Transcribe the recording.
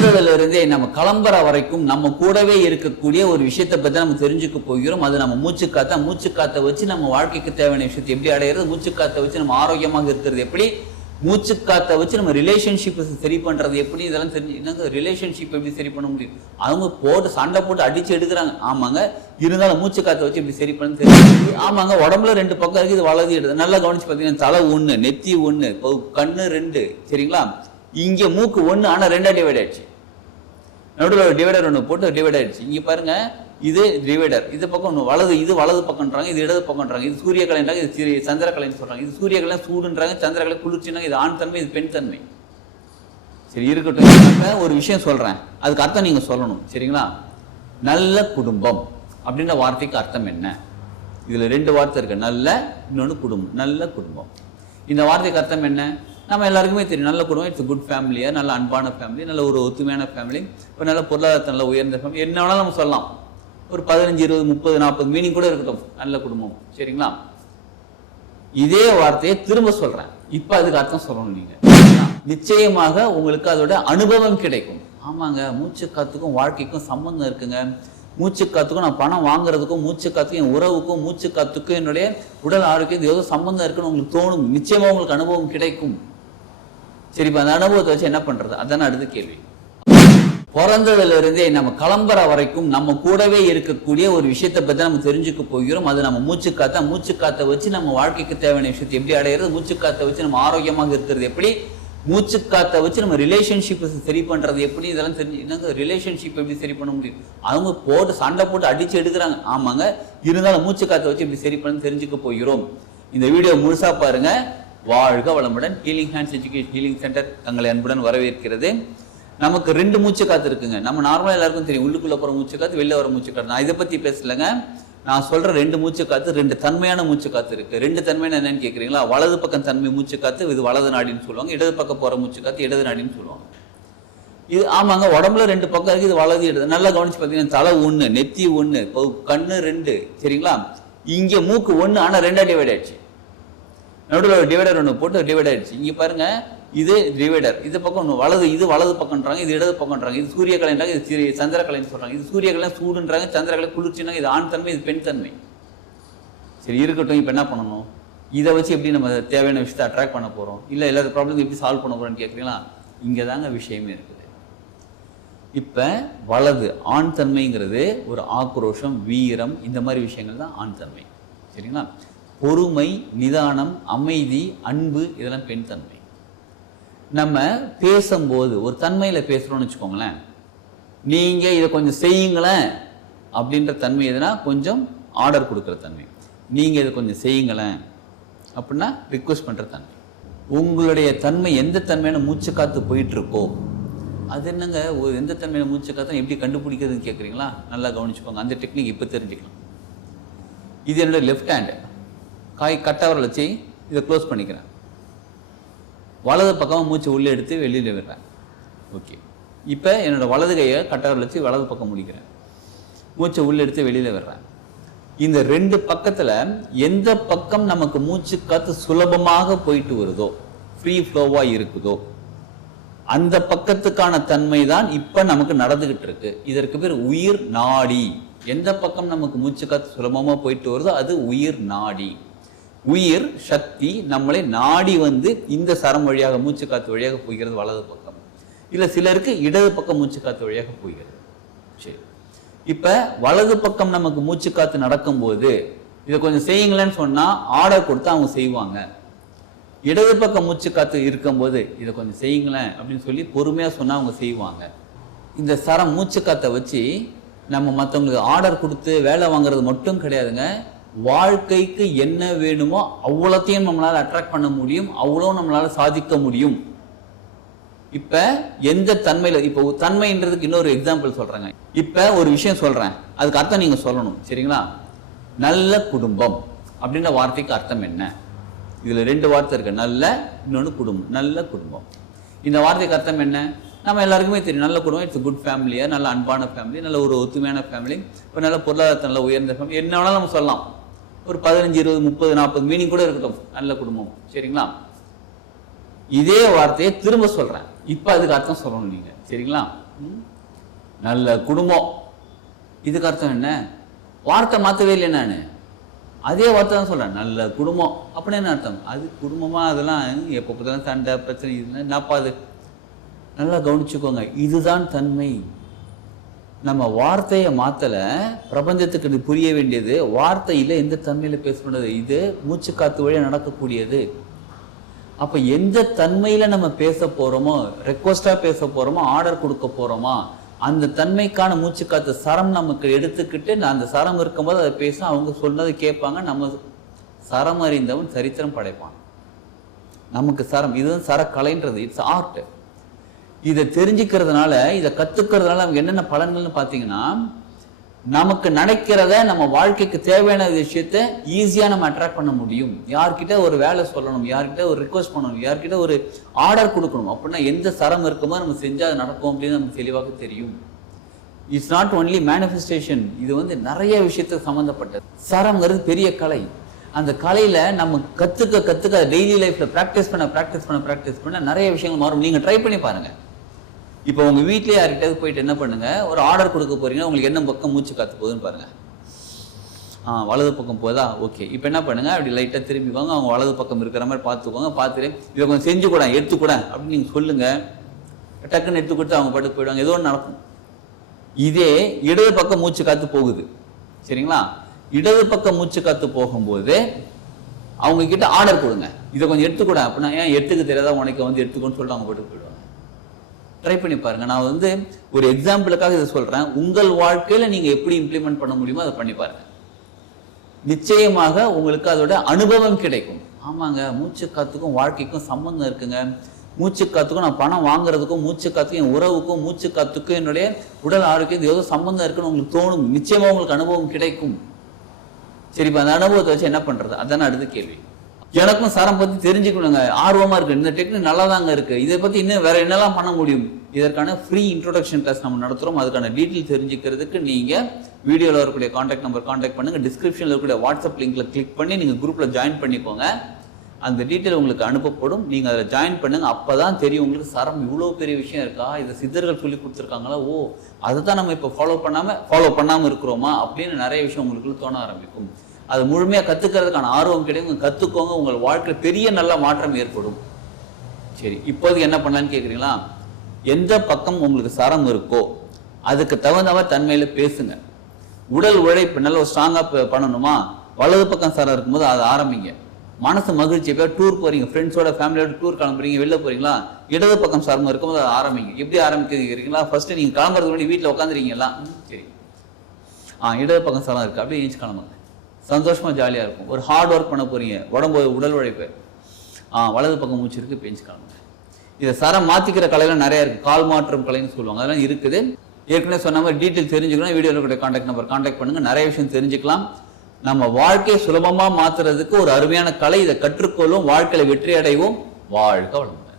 பிறந்ததுல இருந்தே நம்ம கிளம்புற வரைக்கும் நம்ம கூடவே இருக்கக்கூடிய ஒரு விஷயத்தை பத்தி நம்ம தெரிஞ்சுக்க போகிறோம். அது நம்ம மூச்சுக்காத்தை வச்சு நம்ம வாழ்க்கைக்கு தேவையான விஷயத்தை எப்படி அடையிறது, மூச்சுக்காத்தை வச்சு நம்ம ஆரோக்கியமாக இருக்கிறது எப்படி, மூச்சுக்காத்தை வச்சு நம்ம ரிலேஷன்ஷிப் சரி பண்றது எப்படி, இதெல்லாம் தெரிஞ்சு என்னங்க ரிலேஷன்ஷிப் எப்படி சரி பண்ண முடியும்? அவங்க போட்டு சண்டை போட்டு அடிச்சு எடுக்கிறாங்க. ஆமாங்க, இருந்தாலும் மூச்சுக்காத்தை வச்சு எப்படி சரி பண்ண தெரியும். ஆமாங்க, உடம்புல ரெண்டு பக்கம் இருக்கு, இது வலது எடுது. நல்லா கவனிச்சு பார்த்தீங்கன்னா தலை ஒண்ணு, நெத்தி ஒண்ணு, கண்ணு ரெண்டு, சரிங்களா? இங்க மூக்கு ஒண்ணு, ஆனா ரெண்டா டிவைட் ஆயிடுச்சு. நடுவில் ஒரு டிவைடர் ஒன்று போட்டு டிவைட் ஆயிடுச்சு. இங்க பாருங்க, இது டிவைடர், இது பக்கம் ஒன்று வலது, இது வலது பக்கம்ன்றாங்க, இது இடது பக்கம்ன்றாங்க. இது சூரிய கலைன்றாங்க, இது சந்திரக்கலைன்னு சொல்றாங்க. இது சூரிய கலை சூடுன்றாங்க, சந்திரக்கலை குளிர்ச்சினாங்க. இது ஆண் தன்மை, இது பெண் தன்மை. சரி இருக்கட்டும். ஒரு விஷயம் சொல்றேன், அதுக்கு அர்த்தம் நீங்க சொல்லணும், சரிங்களா? நல்ல குடும்பம் அப்படின்ற வார்த்தைக்கு அர்த்தம் என்ன? இதுல ரெண்டு வார்த்தை இருக்கு, நல்ல, இன்னொன்று குடும்பம். நல்ல குடும்பம், இந்த வார்த்தைக்கு அர்த்தம் என்ன? நம்ம எல்லாருக்குமே தெரியும், நல்ல குடும்பம் இட்ஸ் குட் ஃபேமிலியா, நல்ல அன்பான ஃபேமிலி, நல்ல ஒரு ஒத்துமையான ஃபேமிலி, இப்போ நல்ல பொருளாதாரத்தை நல்ல உயர்ந்த ஃபேமிலி, என்ன வேணாலும் நம்ம சொல்லலாம். ஒரு 15, 20, 30, 40 மீனிங் கூட இருக்கட்டும், நல்ல குடும்பம், சரிங்களா? இதே வார்த்தையை திரும்ப சொல்றேன், இப்ப அதுக்கு அர்த்தம் சொல்லணும் நீங்க. நிச்சயமாக உங்களுக்கு அதோட அனுபவம் கிடைக்கும். ஆமாங்க, மூச்சுக்காத்துக்கும் வாழ்க்கைக்கும் சம்பந்தம் இருக்குங்க. மூச்சுக்காத்துக்கும் நான் பணம் வாங்குறதுக்கும், மூச்சுக்காத்துக்கும் என் உறவுக்கும், மூச்சுக்காத்துக்கும் என்னுடைய உடல் ஆரோக்கியம் ஏதோ சம்பந்தம் இருக்குன்னு உங்களுக்கு தோணும். நிச்சயமா உங்களுக்கு அனுபவம் கிடைக்கும். சரி, இப்ப அந்த அனுபவத்தை வச்சு என்ன பண்றது, அதான அடுத்த கேள்வி. பிறந்ததுல இருந்தே நம்ம கிளம்புற வரைக்கும் நம்ம கூடவே இருக்கக்கூடிய ஒரு விஷயத்தை பத்தி நம்ம தெரிஞ்சுக்க போகிறோம். அது நம்ம மூச்சுக்காத்தை வச்சு நம்ம வாழ்க்கைக்கு தேவையான விஷயத்தை எப்படி அடையிறது, மூச்சுக்காத்தை வச்சு நம்ம ஆரோக்கியமாக இருக்கிறது எப்படி, மூச்சுக்காத்தை வச்சு நம்ம ரிலேஷன்ஷிப் சரி பண்றது எப்படி, இதெல்லாம் தெரிஞ்சு என்னங்க ரிலேஷன்ஷிப் எப்படி சரி பண்ண முடியும்? அவங்க போட்டு சண்டை போட்டு அடிச்சு எடுக்கிறாங்க. ஆமாங்க, இருந்தாலும் மூச்சுக்காத்தை வச்சு எப்படி சரி பண்ண தெரிஞ்சுக்க போகிறோம். இந்த வீடியோ முழுசா பாருங்க. வாழ்க வளமுடன். Healing hands education healing centre தங்களை அன்புடன் வரவேற்கிறது. நமக்கு ரெண்டு மூச்சுக்காத்து இருக்குங்க. நம்ம நார்மலா எல்லாருக்கும் தெரியும், உள்ளுக்குள்ள போற மூச்சுக்காத்து, வெளில வர மூச்சுக்காத்து. நான் இதை பத்தி பேசலங்க. நான் சொல்ற ரெண்டு மூச்சுக்காத்து, ரெண்டு தன்மையான மூச்சுக்காத்து இருக்கு. ரெண்டு தன்மையான என்னன்னு கேட்குறீங்களா? வலது பக்கம் தன்மை மூச்சுக்காத்து, இது வலது நாடின்னு சொல்லுவாங்க. இடது பக்கம் போற மூச்சுக்காத்து இடது நாடின்னு சொல்லுவாங்க. இது ஆமாங்க, உடம்புல ரெண்டு பக்கம் இருக்கு, இது வலது இடது. நல்லா கவனிச்சு பார்த்தீங்கன்னா தலை ஒண்ணு, நெத்தி ஒண்ணு, கண்ணு ரெண்டு, சரிங்களா? இங்க மூக்கு ஒண்ணு, ஆனா ரெண்டா டிவைட் ஆயிடுச்சு. நடுவில் ஒரு டிவைடர் ஒன்று போட்டு டிவைட் ஆயிடுச்சு. இங்க பாருங்க, இது டிவைடர், இது பக்கம் ஒன்று வலது, இது வலது பக்கம்ன்றாங்க, இது இடது பக்கம்ன்றாங்க. இது சூரிய கலைன்றாங்க, இது சந்திரக்கலைன்னு சொல்றாங்க. இது சூரிய கலை சூடுன்றாங்க, சந்திரக்கலை குளிர்ச்சினாங்க. இது ஆண் தன்மை, இது பெண் தன்மை. சரி இருக்கட்டும். இப்போ என்ன பண்ணணும், இதை வச்சு எப்படி நம்ம தேவையான விஷயத்தை அட்ராக்ட் பண்ண போறோம், இல்லை எல்லா ப்ராப்ளம் எப்படி சால்வ் பண்ண போறோம்னு கேட்குறீங்களா? இங்கே தாங்க விஷயமே இருக்குது. இப்போ வலது ஆண் தன்மைங்கிறது ஒரு ஆக்ரோஷம், வீரம், இந்த மாதிரி விஷயங்கள் தான் ஆண் தன்மை, சரிங்களா? பொறுமை, நிதானம், அமைதி, அன்பு, இதெல்லாம் பெண் தன்மை. நம்ம பேசும்போது ஒரு தன்மையில பேசுறோம்னு வச்சுக்கோங்களேன், நீங்க இதை கொஞ்சம் செய்யுங்களேன் அப்படின்ற தன்மை எதுனா கொஞ்சம் ஆர்டர் கொடுக்குற தன்மை. நீங்க இதை கொஞ்சம் செய்யுங்களேன் அப்படின்னா ரிக்வெஸ்ட் பண்ற தன்மை. உங்களுடைய தன்மை எந்த தன்மையான மூச்சு காத்து போயிட்டு இருக்கோ, அது என்னங்க ஒரு எந்த தன்மையான மூச்சு காத்து எப்படி கண்டுபிடிக்கிறதுன்னு கேட்குறீங்களா? நல்லா கவனிச்சுக்கோங்க. அந்த டெக்னிக் இப்போ தெரிஞ்சுக்கலாம். இது என்னோட லெஃப்ட் ஹேண்டு, கட்டவரை வச்சு இதை க்ளோஸ் பண்ணிக்கிறேன். வலது பக்கம் மூச்சு உள்ளே எடுத்து வெளியில் விடுறேன். ஓகே, இப்போ என்னோட வலது கையை கட்டவரை வச்சு வலது பக்கம் முடிக்கிறேன். மூச்சை உள்ளே எடுத்து வெளியில் விடுறேன். இந்த ரெண்டு பக்கத்தில் எந்த பக்கம் நமக்கு மூச்சு காத்து சுலபமாக போயிட்டு வருதோ, ஃப்ரீ ஃப்ளோவாக இருக்குதோ, அந்த பக்கத்துக்கான தன்மை தான் இப்போ நமக்கு நடந்துகிட்டு இருக்கு. இதற்கு பேர் உயிர் நாடி. எந்த பக்கம் நமக்கு மூச்சு காத்து சுலபமாக போயிட்டு வருதோ அது உயிர் நாடி. உயிர் சக்தி நம்மளை நாடி வந்து இந்த சரம் வழியாக மூச்சு காத்து வழியாக போகிறது வலது பக்கம், இல்லை சிலருக்கு இடது பக்கம் மூச்சு காத்து வழியாக போகிறது. சரி, இப்ப வலது பக்கம் நமக்கு மூச்சு காத்து நடக்கும்போது இதை கொஞ்சம் செய்யுங்களேன்னு சொன்னா ஆர்டர் கொடுத்து அவங்க செய்வாங்க. இடது பக்கம் மூச்சு காத்து இருக்கும்போது இதை கொஞ்சம் செய்யுங்களேன் அப்படின்னு சொல்லி பொறுமையா சொன்னா அவங்க செய்வாங்க. இந்த சரம் மூச்சு காத்தை வச்சு நம்ம மற்றவங்களுக்கு ஆர்டர் கொடுத்து வேலை வாங்குறது மட்டும் கிடையாதுங்க. வாழ்க்கைக்கு என்ன வேணுமோ அவ்வளோத்தையும் நம்மளால அட்ராக்ட் பண்ண முடியும், அவ்வளோ நம்மளால சாதிக்க முடியும். இப்ப எந்த தன்மையில, இப்போ தன்மைன்றதுக்கு இன்னொரு எக்ஸாம்பிள் சொல்றேங்க. இப்ப ஒரு விஷயம் சொல்றேன், அதுக்கு அர்த்தம் நீங்க சொல்லணும், சரிங்களா? நல்ல குடும்பம் அப்படின்ற வார்த்தைக்கு அர்த்தம் என்ன? இதுல ரெண்டு வார்த்தை இருக்கு, நல்ல, இன்னொன்று குடும்பம். நல்ல குடும்பம், இந்த வார்த்தைக்கு அர்த்தம் என்ன? நம்ம எல்லாருக்குமே தெரியும், நல்ல குடும்பம் இட்ஸ் குட் ஃபேமிலியா, நல்ல அன்பான ஃபேமிலி, நல்ல ஒரு ஒத்துமையான ஃபேமிலி, இப்போ நல்ல பொருளாதாரத்தை நல்ல உயர்ந்த ஃபேமிலி, என்ன வேணாலும் நம்ம சொல்லலாம். ஒரு 15, 20, 30, 40 மீனிங் கூட இருக்கட்டும், நல்ல குடும்பம், சரிங்களா? இதே வார்த்தையை திரும்ப சொல்றேன், இப்போ அதுக்கு அர்த்தம் சொல்லணும் நீங்க, சரிங்களா? நல்ல குடும்பம், இதுக்கு அர்த்தம் என்ன? வார்த்தை மாற்றவே இல்லை, நான் அதே வார்த்தை தான் சொல்கிறேன். நல்ல குடும்பம் அப்படின்னு என்ன அர்த்தம்? அது குடும்பமா அதெல்லாம் எப்போ பார்த்தாலும் சண்டை பிரச்சனை, இதுனா என்னப்பா அது? நல்லா கவனிச்சுக்கோங்க, இதுதான் தன்மை. நம்ம வார்த்தையை மாற்றலை, பிரபஞ்சத்துக்கு இது புரிய வேண்டியது. வார்த்தையில் எந்த தன்மையில் பேசப்படுறது? இது மூச்சு காத்து வழியாக நடக்கக்கூடியது. அப்போ எந்த தன்மையில் நம்ம பேச போகிறோமோ, ரெக்வஸ்டாக பேச போகிறோமோ, ஆர்டர் கொடுக்க போகிறோமா, அந்த தன்மைக்கான மூச்சு காத்து சரம் நமக்கு எடுத்துக்கிட்டு அந்த சரம் இருக்கும்போது அதை பேச அவங்க சொன்னதை கேட்பாங்க. நம்ம சரம் அறிந்தவன் சரித்திரம் படைப்பான். நமக்கு சரம், இதுதான் சரக்கலைன்றது, இட்ஸ் ஆர்ட். இதை தெரிஞ்சுக்கிறதுனால, இதை கற்றுக்கிறதுனால நமக்கு என்னென்ன பலன்கள்னு பார்த்தீங்கன்னா, நமக்கு நடக்கிறத நம்ம வாழ்க்கைக்கு தேவையான விஷயத்த ஈஸியாக நம்ம அட்ராக்ட் பண்ண முடியும். யார்கிட்ட ஒரு வேலை சொல்லணும், யார்கிட்ட ஒரு ரிக்வஸ்ட் பண்ணணும், யார்கிட்ட ஒரு ஆர்டர் கொடுக்கணும் அப்படின்னா எந்த சரம் இருக்குமோ நம்ம செஞ்சால் அது நடக்கும் அப்படின்னு நமக்கு தெளிவாக தெரியும். இட்ஸ் நாட் ஒன்லி மேனிஃபெஸ்டேஷன், இது நிறைய விஷயத்துக்கு சம்மந்தப்பட்டது. சரம்ங்கிறது பெரிய கலை. அந்த கலையில் நம்ம கற்றுக்க டெய்லி லைஃப்பில் ப்ராக்டிஸ் பண்ண நிறைய விஷயங்கள் மாறும். நீங்கள் ட்ரை பண்ணி பாருங்கள். இப்போ உங்கள் வீட்டிலே யார்கிட்ட போயிட்டு என்ன பண்ணுங்கள், ஒரு ஆர்டர் கொடுக்க போகிறீங்கன்னா உங்களுக்கு என்ன பக்கம் மூச்சு காத்து போகுதுன்னு பாருங்கள். வலது பக்கம் போதா? ஓகே. இப்போ என்ன பண்ணுங்கள், அப்படி லைட்டாக திரும்பிக்கோங்க, அவங்க வலது பக்கம் இருக்கிற மாதிரி பார்த்துக்கோங்க. பார்த்துட்டு இதை கொஞ்சம் செஞ்சு கூட, எடுத்துக்கூட அப்படின்னு நீங்கள் சொல்லுங்கள். டக்குன்னு எடுத்து கொடுத்து அவங்க பாட்டுக்கு போயிடுவாங்க, ஏதோ ஒன்று நடக்கும். இதே இடது பக்கம் மூச்சு காத்து போகுது, சரிங்களா? இடது பக்கம் மூச்சு காத்து போகும்போது அவங்க கிட்ட ஆர்டர் கொடுங்க, இதை கொஞ்சம் எடுத்துக்கூட அப்படின்னா, ஏன் எடுத்துக்க தெரியாதா உனக்கு எடுத்துக்கோன்னு சொல்லிட்டு அவங்க பாட்டுக்கு போயிடுவாங்க. ட்ரை பண்ணி பாருங்க. நான் ஒரு எக்ஸாம்பிளுக்காக இதை சொல்றேன். உங்கள் வாழ்க்கையில நீங்க எப்படி இம்ப்ளிமெண்ட் பண்ண முடியுமோ அதை பண்ணி பாருங்க. நிச்சயமாக உங்களுக்கு அதோட அனுபவம் கிடைக்கும். ஆமாங்க, மூச்சு காத்துக்கும் வாழ்க்கைக்கும் சம்பந்தம் இருக்குங்க. மூச்சு காத்துக்கும் நான் பணம் வாங்குறதுக்கும், மூச்சு காத்துக்கும் என் உறவுக்கும், மூச்சு காத்துக்கும் என்னுடைய உடல் ஆரோக்கியம் ஏதோ சம்பந்தம் இருக்குன்னு உங்களுக்கு தோணும். நிச்சயமா உங்களுக்கு அனுபவம் கிடைக்கும். சரி, இப்போ அந்த அனுபவத்தை வச்சு என்ன பண்றது? அதான அடுத்த கேள்வி. எனக்கும் சரம் பத்தி தெரிஞ்சுக்கணுங்க, ஆர்வமா இருக்கு. இந்த டெக்னிக் நல்லா தாங்க இருக்கு, இதை பத்தி இன்னும் வேற என்னெல்லாம் பண்ண முடியும்? இதற்கான ஃப்ரீ இன்ட்ரோடக்ஷன் கிளாஸ் நம்ம நடத்துறோம். அதுக்கான டீட்டெயில் தெரிஞ்சுக்கிறதுக்கு நீங்க வீடியோவில் வரக்கூடிய கான்டாக்ட் நம்பர் கான்டாக்ட் பண்ணுங்க. டிஸ்கிரிப்ஷன்ல இருக்கக்கூடிய வாட்ஸ்அப் லிங்க்ல கிளிக் பண்ணி நீங்க குரூப்ல ஜாயின் பண்ணிக்கோங்க. அந்த டீட்டெயில் உங்களுக்கு அனுப்பப்படும். நீங்க அதில் ஜாயின் பண்ணுங்க. அப்பதான் தெரியும் உங்களுக்கு சரம் இவ்வளோ பெரிய விஷயம் இருக்கா, இதை சித்தர்கள் சொல்லி கொடுத்துருக்காங்களா, ஓ அதை தான் நம்ம இப்போ ஃபாலோ பண்ணாம இருக்கிறோமா அப்படின்னு நிறைய விஷயம் உங்களுக்கு தோண ஆரம்பிக்கும். அது முழுமையாக கற்றுக்கிறதுக்கான ஆர்வம் கிடைக்கும். கற்றுக்கோங்க, உங்கள் வாழ்க்கையில் பெரிய நல்ல மாற்றம் ஏற்படும். சரி, இப்போது என்ன பண்ணலான்னு கேட்குறீங்களா? எந்த பக்கம் உங்களுக்கு சரம் இருக்கோ அதுக்கு தகுந்தவ தன்மையில் பேசுங்க. உடல் உழைப்பு நல்ல ஸ்ட்ராங்காக பண்ணணுமா? வலது பக்கம் சரம் இருக்கும்போது அதை ஆரம்பிங்க. மனசு மகிழ்ச்சி, எப்போ டூர் போகிறீங்க, ஃப்ரெண்ட்ஸோட ஃபேமிலியோட டூர் கிளம்புறீங்க, வெளில போகிறீங்களா, இடது பக்கம் சரம் இருக்கும்போது அதை ஆரம்பிங்க. எப்படி ஆரம்பிக்கிறீங்களா? ஃபர்ஸ்ட்டு நீங்கள் கிளம்புறதுக்கு முன்னாடி வீட்டில் உட்காந்துருக்கீங்களா? சரி, இடது பக்கம் சரம் இருக்குது, அப்படியே ஏஞ்சி கிளம்புங்க. சந்தோஷமாக ஜாலியாக இருக்கும். ஒரு ஹார்ட் ஒர்க் பண்ண போகிறீங்க, உடல் உழைப்பு, வலது பக்கம் மூச்சு இருக்குது, பேஞ்சு கிளம்புங்க. இதை சரம் மாற்றிக்கிற கலையெல்லாம் நிறையா இருக்குது. கால் மாற்றும் கலைன்னு சொல்லுவாங்க, அதெல்லாம் இருக்குது. ஏற்கனவே சொன்ன மாதிரி டீட்டெயில் தெரிஞ்சுக்கணும், வீடியோவில் கூட கான்டாக்ட் நம்பர் கான்டாக்ட் பண்ணுங்கள். நிறைய விஷயம் தெரிஞ்சுக்கலாம். நம்ம வாழ்க்கையை சுலபமாக மாற்றுறதுக்கு ஒரு அருமையான கலை. இதை கற்றுக்கொள்வோம், வாழ்க்கையில் வெற்றி அடைவோம். வாழ்க வளமுடன்.